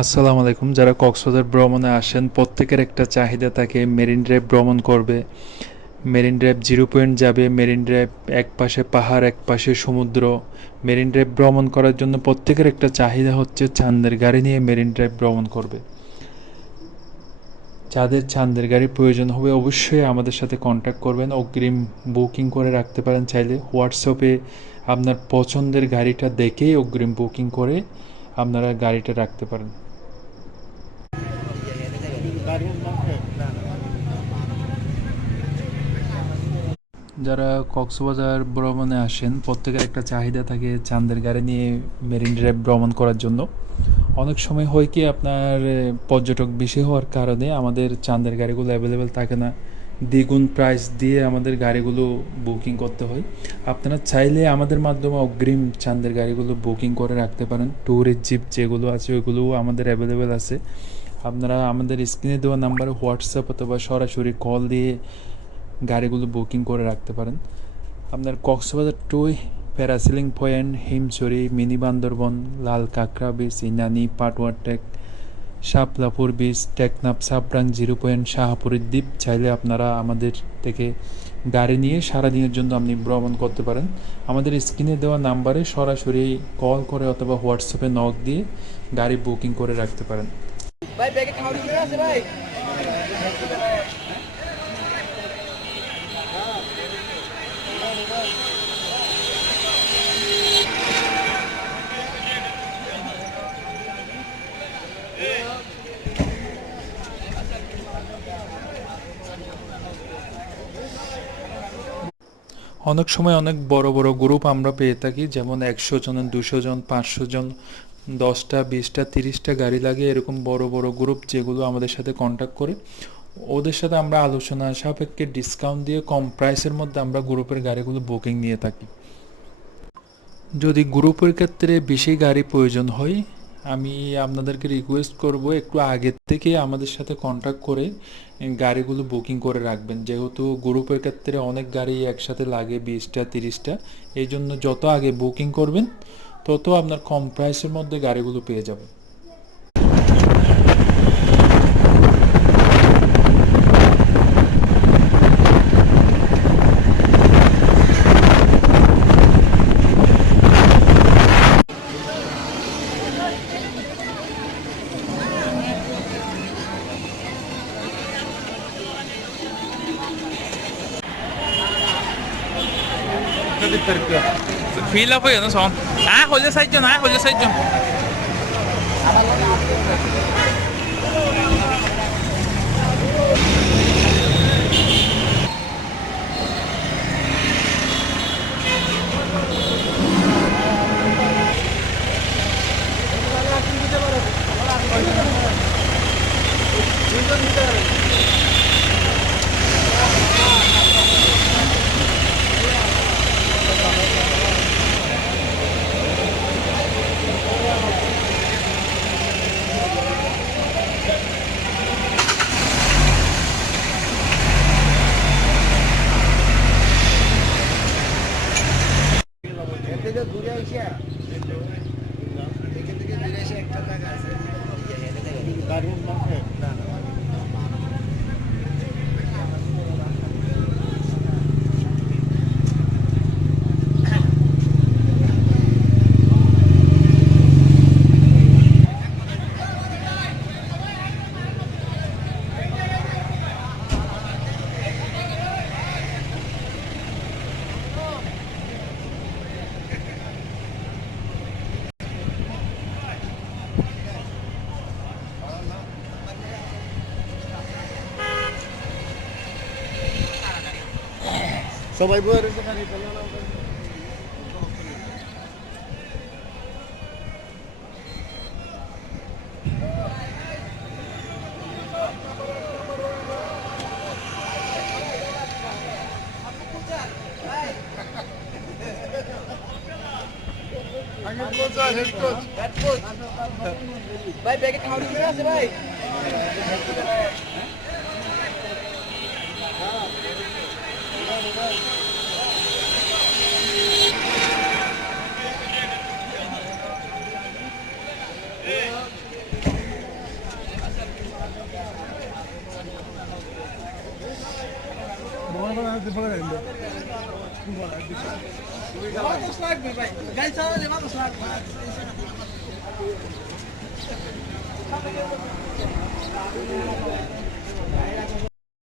আসসালামু আলাইকুম। যারা কক্সবাজার ভ্রমণে আসেন প্রত্যেকের একটা চাহিদা থাকে মেরিন ড্রাইভ ভ্রমণ করবে। মেরিন ড্রাইভ জিরো পয়েন্ট যাবে। মেরিন ড্রাইভ এক পাশে পাহাড় এক পাশে সমুদ্র। মেরিন ড্রাইভ ভ্রমণ করার জন্য প্রত্যেকের একটা চাহিদা হচ্ছে চাঁদের গাড়ি নিয়ে মেরিন ড্রাইভ ভ্রমণ করবে। যাদের চাঁদের গাড়ির প্রয়োজন হবে অবশ্যই আমাদের সাথে কন্ট্যাক্ট করবেন। অগ্রিম বুকিং করে রাখতে পারেন, চাইলে হোয়াটসঅ্যাপে আপনার পছন্দের গাড়িটা দেখেই অগ্রিম বুকিং করে আপনারা গাড়িটা রাখতে পারেন। যারা কক্সবাজার ভ্রমণে আসেন প্রত্যেকের একটা চাহিদা থাকে চাঁদের গাড়ি নিয়ে মেরিন ড্রাইভ ভ্রমণ করার জন্য। অনেক সময় হয় কি আপনার পর্যটক বেশি হওয়ার কারণে আমাদের চাঁদের গাড়িগুলো অ্যাভেলেবেল থাকে না, দ্বিগুণ প্রাইস দিয়ে আমাদের গাড়িগুলো বুকিং করতে হয়। আপনারা চাইলে আমাদের মাধ্যমে অগ্রিম চাঁদের গাড়িগুলো বুকিং করে রাখতে পারেন। ট্যুরিস্ট জিপ যেগুলো আছে ওইগুলোও আমাদের অ্যাভেলেবেল আছে। আপনারা আমাদের স্ক্রিনে দেওয়া নাম্বারে হোয়াটসঅ্যাপ অথবা সরাসরি কল দিয়ে গাড়িগুলো বুকিং করে রাখতে পারেন। আপনার Cox's Bazar to parasailing point, Himchari, mini Bandarban, লাল কাঁকড়া beach, Inani, Patuar Tek, Shaplapur beach, Teknaf, Sabrang, zero point, শাহপুরের দ্বীপ চাইলে আপনারা আমাদের থেকে গাড়ি নিয়ে সারাদিনের জন্য আপনি ভ্রমণ করতে পারেন। আমাদের স্ক্রিনে দেওয়া নাম্বারে সরাসরি কল করে অথবা হোয়াটসঅ্যাপে নক দিয়ে গাড়ি বুকিং করে রাখতে পারেন। ভাই ব্যাগে খাওয়ার কি আছে ভাই? অনেক সময় অনেক বড় বড় গ্রুপ আমরা পেয়ে থাকি, যেমন 100 জন, 200 জন, 500 জন, 10টা 20টা 30টা গাড়ি লাগে। এরকম বড় বড় গ্রুপ যেগুলো আমাদের সাথে কন্ট্যাক্ট করে ওদের সাথে আমরা আলোচনা সাপেক্ষে ডিসকাউন্ট দিয়ে কম প্রাইসের মধ্যে আমরা গ্রুপের গাড়িগুলো বুকিং নিয়ে থাকি। যদি গ্রুপের ক্ষেত্রে বেশি গাড়ি প্রয়োজন হয় আমি আপনাদেরকে রিকোয়েস্ট করব একটু আগের থেকে আমাদের সাথে কন্ট্যাক্ট করে গাড়িগুলো বুকিং করে রাখবেন, যেহেতু গ্রুপের ক্ষেত্রে অনেক গাড়ি একসাথে লাগে 20টা 30টা। এই জন্য যত আগে বুকিং করবেন তত আপনার কম প্রাইসের মধ্যে গাড়িগুলো পেয়ে যাবেন। Fill up yun, son. Ah, hold the side dyan, hold the side dyan. ঘুরে আইসা এখান থেকে ঘুরে এসে একটা টাকা আছে দারুণ না না সবাই বই রয়েছে খালি ভাই ব্যাগে খাওয়ার কি আছে ভাই?